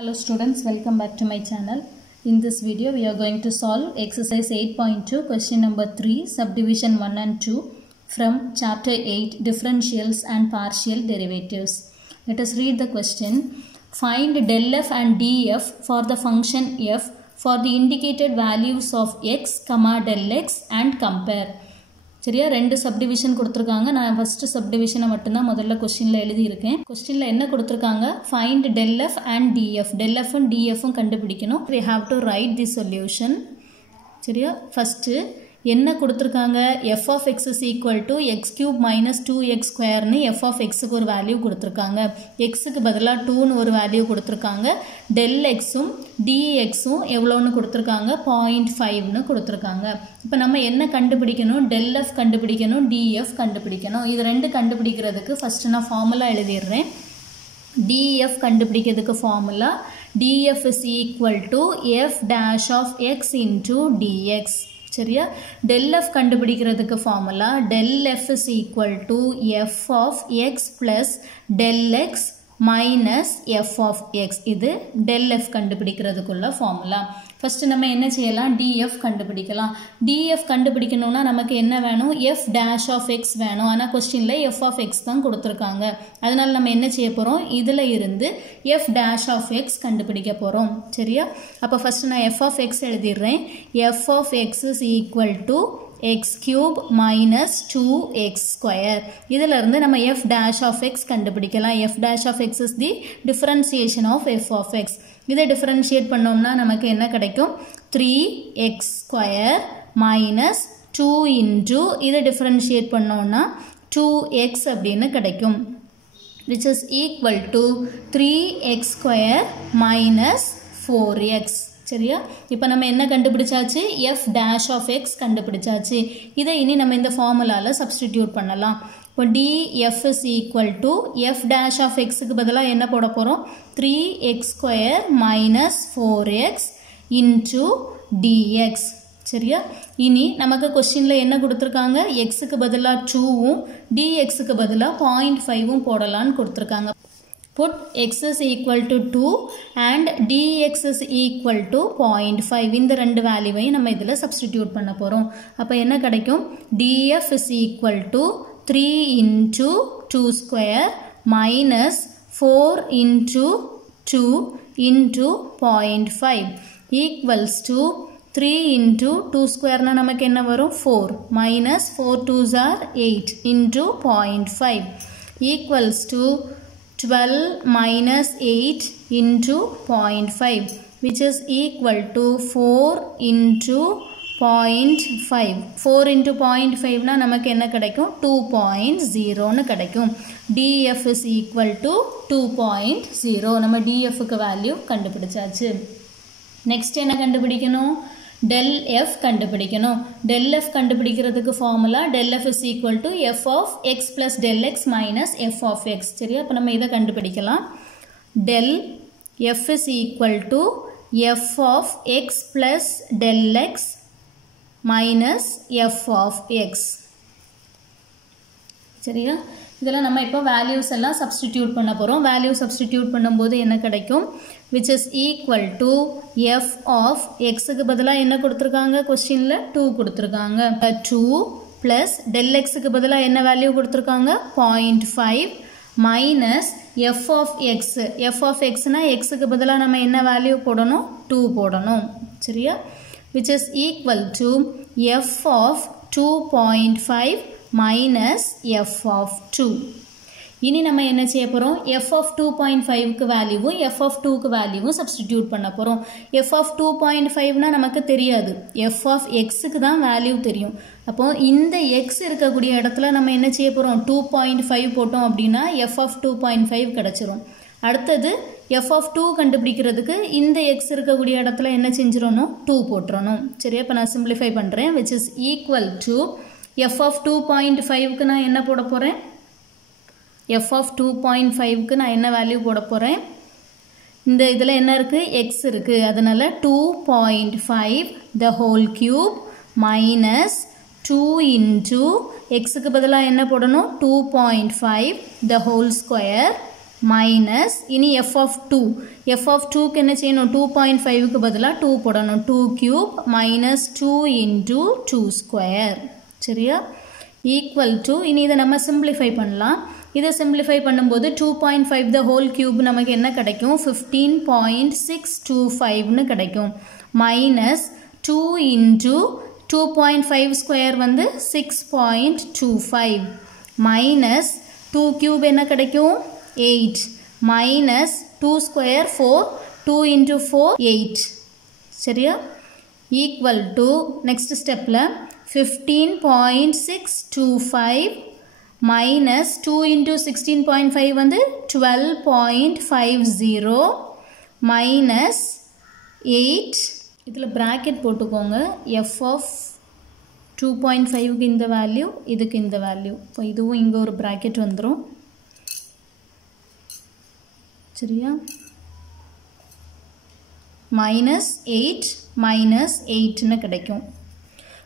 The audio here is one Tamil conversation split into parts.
Hello students, welcome back to my channel. In this video we are going to solve exercise 8.2 question number 3 subdivision 1 and 2 from chapter 8 differentials and partial derivatives. Let us read the question. Find del f and df for the function f for the indicated values of x, del x and compare. சரியா ரெண்டு சப்டிவிஷன் கொடுத்திருக்காங்க. நான் ஃபர்ஸ்ட் சப்டிவிஷனை மட்டும் தான் முதல்ல क्वेश्चनல எழுதி இருக்கேன். क्वेश्चनல என்ன கொடுத்திருக்காங்க? Find del f and df. del f and df கண்டுபிடிக்கணும். We have to write the solution. சரியா ஃபர்ஸ்ட் என்ன கொடுத்திருக்காங்க? f of x is equal to x cube minus 2x square னு f of x க்கு ஒரு வேல்யூ கொடுத்திருக்காங்க. x க்கு பதிலா 2 னு ஒரு வேல்யூ கொடுத்திருக்காங்க. del x உம் dx உம் எவ்வளவுன்னு கொடுத்திருக்காங்க? 0.5 னு கொடுத்திருக்காங்க. இப்போ நம்ம என்ன கண்டுபிடிக்கணும்? del f கண்டுபிடிக்கணும், df கண்டுபிடிக்கணும். இது ரெண்டு கண்டுபிடிக்கிறதுக்கு ஃபர்ஸ்ட் நான் ஃபார்முலா எழுதிறேன். df கண்டுபிடிக்கிறதுக்கு formula df is equal to f dash of x into dx. சரியா del f கண்டுபிடிக்கிறதுக்கு formula del f is equal to f of x plus del x minus f of x. இது del f கண்டுபிடிக்கிறதுக்குள்ள ஃபார்முலா. ஃபர்ஸ்ட் நம்ம என்ன செய்யலாம்? df கண்டுபிடிக்கலாம். df கண்டுபிடிக்கணும்னா நமக்கு என்ன வேணும்? f dash of x வேணும். ஆனா क्वेश्चनல f of x தான் கொடுத்திருக்காங்க. அதனால நம்ம என்ன செய்ய போறோம்? இதுல இருந்து f dash of x கண்டுபிடிக்க போறோம். சரியா? அப்ப ஃபர்ஸ்ட் நான் f of x எழுதிறேன். f of x is equal to x cube minus 2x square. இதில இருந்து நம்ம f dash of x கண்டுபிடிக்கலாம். f dash of x is the differentiation of f of x. இதை differentiate பண்ணோம்னா நமக்கு என்ன கிடைக்கும்? 3x square minus 2 into இதை differentiate பண்ணோம்னா 2x அப்படின்னு கிடைக்கும். Which is equal to 3x square minus 4x. சரியா இப்போ நம்ம என்ன கண்டுபிடிச்சாச்சு? f dash of x கண்டுபிடிச்சாச்சு. இதை இனி நம்ம இந்த ஃபார்முலால சப்ஸ்டிட்யூட் பண்ணலாம். இப்போ df is equal to f dash of x க்கு பதிலா என்ன போட போறோம்? 3x square minus 4x into dx. சரியா இனி நமக்கு क्वेश्चनல என்ன கொடுத்திருக்காங்க? x க்கு பதிலா 2 உம் dx க்கு பதிலா 0.5 உம் போடலாம்னு கொடுத்திருக்காங்க. Put x is equal to 2 and dx is equal to 0.5. இந்த ரெண்டு வேல்யூவையும் நம்ம இதில் சப்ஸ்டிட்யூட் பண்ண போகிறோம். அப்போ என்ன கிடைக்கும்? df is equal to 3 into 2 square minus 4 into 2 into 0.5 equals to 3 into 2 square na நமக்கு என்ன வரும்? 4 minus 4 2s are 8 into 0.5 equals to 12 minus 8 into 0.5 which is equal to 4 into 0.5. 4 into 0.5 na நமக்கு என்ன கிடைக்கும்? 2.0 னு கிடைக்கும். df is equal to 2.0. நம்ம df க்கு வேல்யூ கண்டுபிடிச்சாச்சு. நெக்ஸ்ட் என்ன கண்டுபிடிக்கணும்? del f கண்டுபிடிக்கணும். del f கண்டுபிடிக்கிறதுக்கு formula del f is equal to f of x plus del x minus f of x. சரியா அப்ப நம்ம இத கண்டுபிடிக்கலாம். del f is equal to f of x plus del x minus f of x. சரியா இதெல்லாம் நம்ம இப்போ வேல்யூஸ் எல்லாம் சப்ஸ்டிட்யூட் பண்ண போறோம். வேல்யூ சப்ஸ்டிட்யூட் பண்ணும்போது என்ன கிடைக்கும்? which is equal to f of x க்கு பதிலா என்ன கொடுத்திருக்காங்க? क्वेश्चनல 2 கொடுத்திருக்காங்க. 2 plus del x க்கு பதிலா என்ன வேல்யூ கொடுத்திருக்காங்க? 0.5 minus f of x. f of x னா x க்கு பதிலா நம்ம என்ன வேல்யூ போடணும்? 2 போடணும். சரியா which is equal to f of 2.5 minus f of 2. இனி நம்ம என்ன செய்ய போறோம்? f of 2.5 க்கு வேல்யூவும் f of 2 க்கு வேல்யூவும் சப்ஸ்டிட்யூட் பண்ண போறோம். f of 2.5 னா நமக்கு தெரியாது. f of x க்கு தான் வேல்யூ தெரியும். அப்போ இந்த x இருக்கக்கூடிய இடத்துல நம்ம என்ன செய்ய போறோம்? 2.5 போட்டோம் அப்படினா f of 2.5 கிடைச்சிரும். அடுத்து f of 2 கண்டுபிடிக்கிறதுக்கு இந்த x இருக்கக்கூடிய இடத்துல என்ன செஞ்சிரணும்? 2 போட்றணும். சரி அப்ப நான் சிம்பிளிஃபை பண்றேன். which is equal to f of 2.5 க்கு நான் என்ன போட போறேன்? f of 2.5 க்கு நான் என்ன வேல்யூ போட போறேன்? இந்த இதுல என்ன இருக்கு? x இருக்கு. அதனால 2.5 the whole cube minus 2 into x க்கு பதிலா என்ன போடணும்? 2.5 the whole square minus இனி f of 2 f of 2 க்கு என்ன செய்யணும் 2.5 க்கு பதிலா 2 போடணும் 2 cube minus 2 into 2 square சரியா equal to இனி இதை நம்ம simplify பண்ணலாம் இதை simplify பண்ணும்போது 2.5 the whole cube நமக்கு என்ன கிடைக்கும் 15.625 னு கிடைக்கும் minus 2 into 2.5 square வந்து 6.25 minus 2 cube என்ன கிடைக்கும் 8 minus 2 square 4 2 into 4 8 சரியா equal to next stepல 15.625 minus 2 into 16.5 வந்து 12.50 minus 8 இதில் bracket போட்டுக்கோங்க f of 2.5 க்கு இந்த வேல்யூ இதுக்கு இந்த வேல்யூ இப்போ இதுவும் இங்கே ஒரு bracket வந்துரும் சரியா minus 8 னு கிடைக்கும்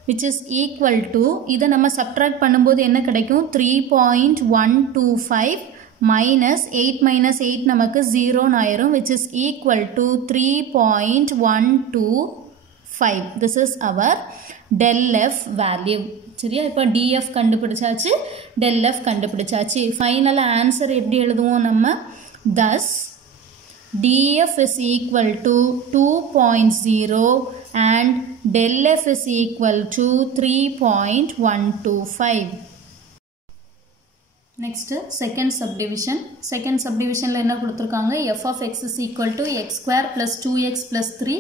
which is equal to இதை நம்ம subtract பண்ணும்போது என்ன கிடைக்கும் 3.125 minus 8 minus 8 நமக்கு 0 ஆயிரும் which is equal to 3.125 this is our del f value சரியா இப்போ df கண்டுபிடிச்சாச்சு del f கண்டுபிடிச்சாச்சு ஃபைனல் ஆன்சர் எப்படி எழுதுவோம் நம்ம thus df is equal to 2.0 and del f is equal to 3.125 next second subdivision ல என்ன கொடுத்திருக்காங்க f of x is equal to x square plus 2x plus 3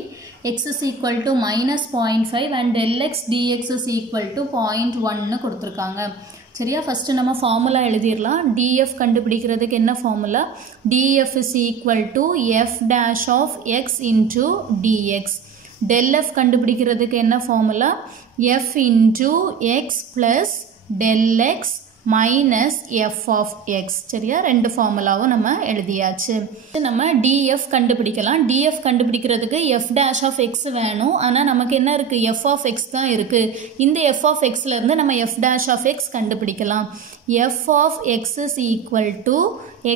x is equal to minus 0.5 and del x dx is equal to 0.1 னு கொடுத்திருக்காங்க சரியா ஃபர்ஸ்ட் நம்ம ஃபார்முலா எழுதிரலாம் df கண்டுபிடிக்கிறதுக்கு என்ன formula df is equal to f dash of x into dx del f கண்டுபிடிக்கிறதுக்கு என்ன formula f into x plus del x minus f of x சரியா ரெண்டு ஃபார்முலாவும் நம்ம எழுதியாச்சு நம்ம df கண்டுபிடிக்கலாம் df கண்டுபிடிக்கிறதுக்கு f dash of x வேணும் ஆனா நமக்கு என்ன இருக்கு f of x தான் இருக்கு இந்த f of x ல இருந்து நம்ம f dash of x கண்டுபிடிக்கலாம் f of x is equal to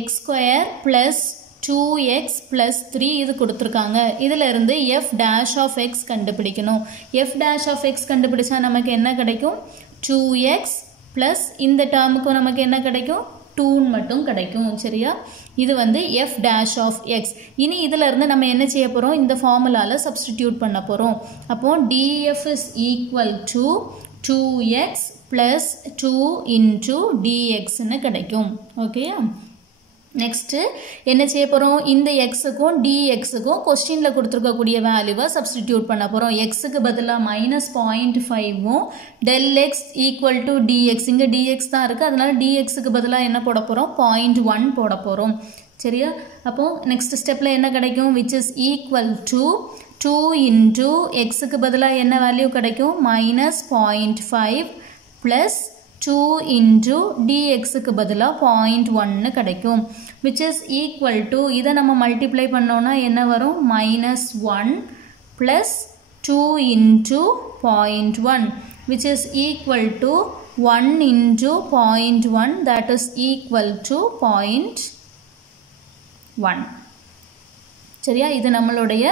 x square plus 2x plus 3 இது கொடுத்திருக்காங்க இதில இருந்து f dash of x கண்டுபிடிக்கணும் f dash of x கண்டுபிடிச்சா நமக்கு என்ன கிடைக்கும் 2x plus இந்த டேர்முக்கு நமக்கு என்ன கிடைக்கும் 2 மட்டும் கிடைக்கும் சரியா இது வந்து f dash of x இனி இதில இருந்து நம்ம என்ன செய்ய போறோம் இந்த ஃபார்முலால சப்ஸ்டிட்யூட் பண்ண போறோம் அப்போ df is equal to 2x plus 2 into dx ன்னு கிடைக்கும் ஓகேயா next என்ன செய்ய போறோம் இந்த x க்கும் dx க்கும் क्वेश्चनல கொடுத்திருக்க கூடிய வேல்யூவை சப்ஸ்டிட்யூட் பண்ண போறோம் x க்கு பதிலா -0.5 உம் del x equal to dx இங்க dx தான் இருக்கு அதனால dx க்கு பதிலா என்ன போட போறோம் 0.1 போட போறோம் சரியா அப்போ next ஸ்டெப்ல என்ன கிடைக்கும் which is equal to 2 into x க்கு பதிலா என்ன வேல்யூ கிடைக்கும் -0.5 plus 2 into dx க்கு பதிலா 0.1 கிடைக்கும் which is equal to இதை நம்ம மல்டிப்ளை பண்ணோம்னா என்ன வரும் -1 plus 2 into 0.1 which is equal to 1 into 0.1 that is equal to 0.1 சரியா இது நம்மளுடைய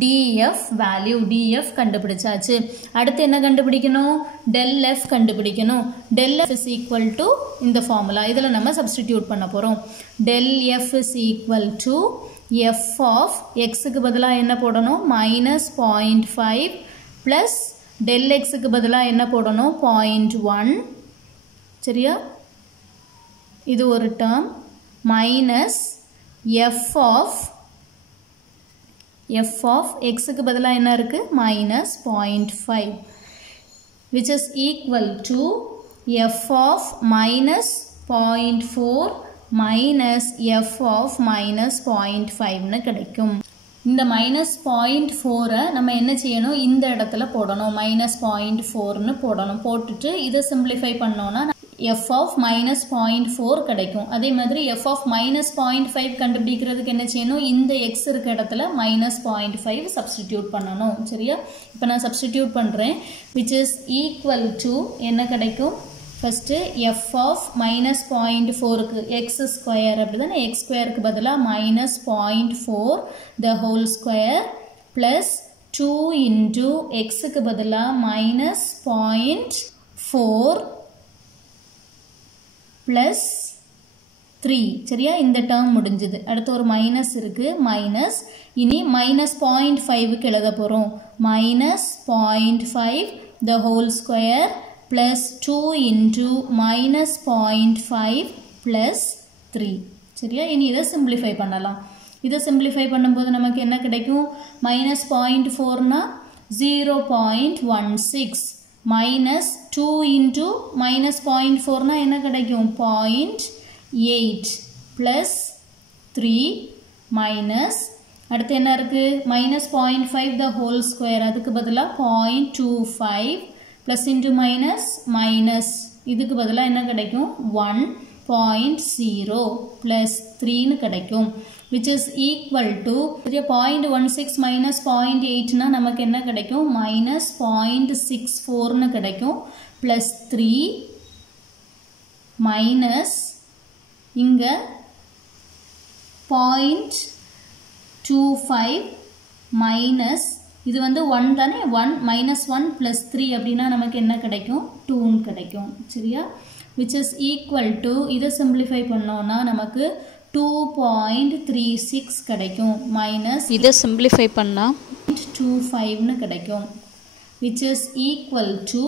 df value df கண்டுபிடிச்சாச்சு அடுத்து என்ன கண்டுபிடிக்கணும் del f கண்டுபிடிக்கணும் del f is equal to இந்த ஃபார்முலா இதல நம்ம சப்ஸ்டிட்யூட் பண்ண போறோம் del f is equal to f of x க்கு பதிலா என்ன போடணும் -0.5 plus del x க்கு பதிலா என்ன போடணும் 0.1 சரியா இது ஒரு term minus f of x க்கு பதிலா என்ன இருக்கு -0.5 which is equal to f of -0.4 minus f of -0.5 னு கிடைக்கும் இந்த -0.4 நம்ம என்ன செய்யணும் இந்த இடத்துல போடணும் -0.4 னு போடணும் போட்டுட்டு இத சிம்பிளிஃபை பண்ணோம்னா f of -0.4 கிடைக்கும் அதே மாதிரி f of -0.5 கண்டுபிடிக்கிறதுக்கு என்ன செய்யணும் இந்த x இருக்க இடத்துல -0.5 சப்ஸ்டிட்யூட் பண்ணனும் சரியா இப்போ நான் சப்ஸ்டிட்யூட் பண்றேன் which is equal to என்ன கிடைக்கும் first f of minus 0.4 x square அப்படிதானே x square க்கு பதிலா minus 0.4 the whole square plus 2 into x க்கு பதிலா minus 0.4 plus 3 சரியா இந்த term முடிஞ்சது அடுத்து ஒரு மைனஸ் இருக்கு மைனஸ் இனி minus 0.5 க்கு எழுத போறோம் minus 0.5 the whole square plus 2 into minus 0.5 plus 3 சரியா இனி இதை simplify பண்ணலாம் இதை simplify பண்ணும்போது நமக்கு என்ன கிடைக்கும் minus 0.4 னா 0.16 minus 2 into minus 0.4 னா என்ன கிடைக்கும் 0.8 plus 3 minus அடுத்து என்ன இருக்கு minus 0.5 the whole square அதுக்கு பதிலா 0.25 plus into minus minus இதுக்கு பதிலா என்ன கிடைக்கும் 1.0 plus 3 னு கிடைக்கும் which is equal to 0.16 minus 0.8 னா நமக்கு என்ன கிடைக்கும் minus 0.64 னு கிடைக்கும் plus 3 minus இங்க 0.25 minus இது வந்து 1 தானே 1 minus 1 plus 3 அப்படினா நமக்கு என்ன கிடைக்கும் 2 னு கிடைக்கும் சரியா which is equal to இதை simplify பண்ணோம்னா நமக்கு 2.36 கிடைக்கும் minus இதை simplify பண்ணா 0.25 னு கிடைக்கும் which is equal to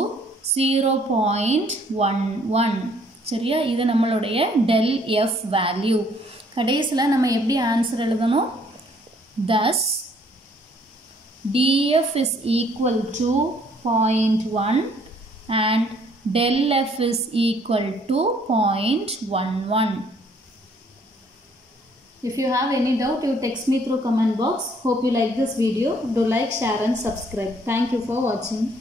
0.11 சரியா இது நம்மளுடைய del f value கடைசில நம்ம எப்படி ஆன்சர் எழுதணும் thus df is equal to 0.1 and del f is equal to 0.11. If you have any doubt, you text me through comment box. Hope you like this video. Do like, share and subscribe. Thank you for watching.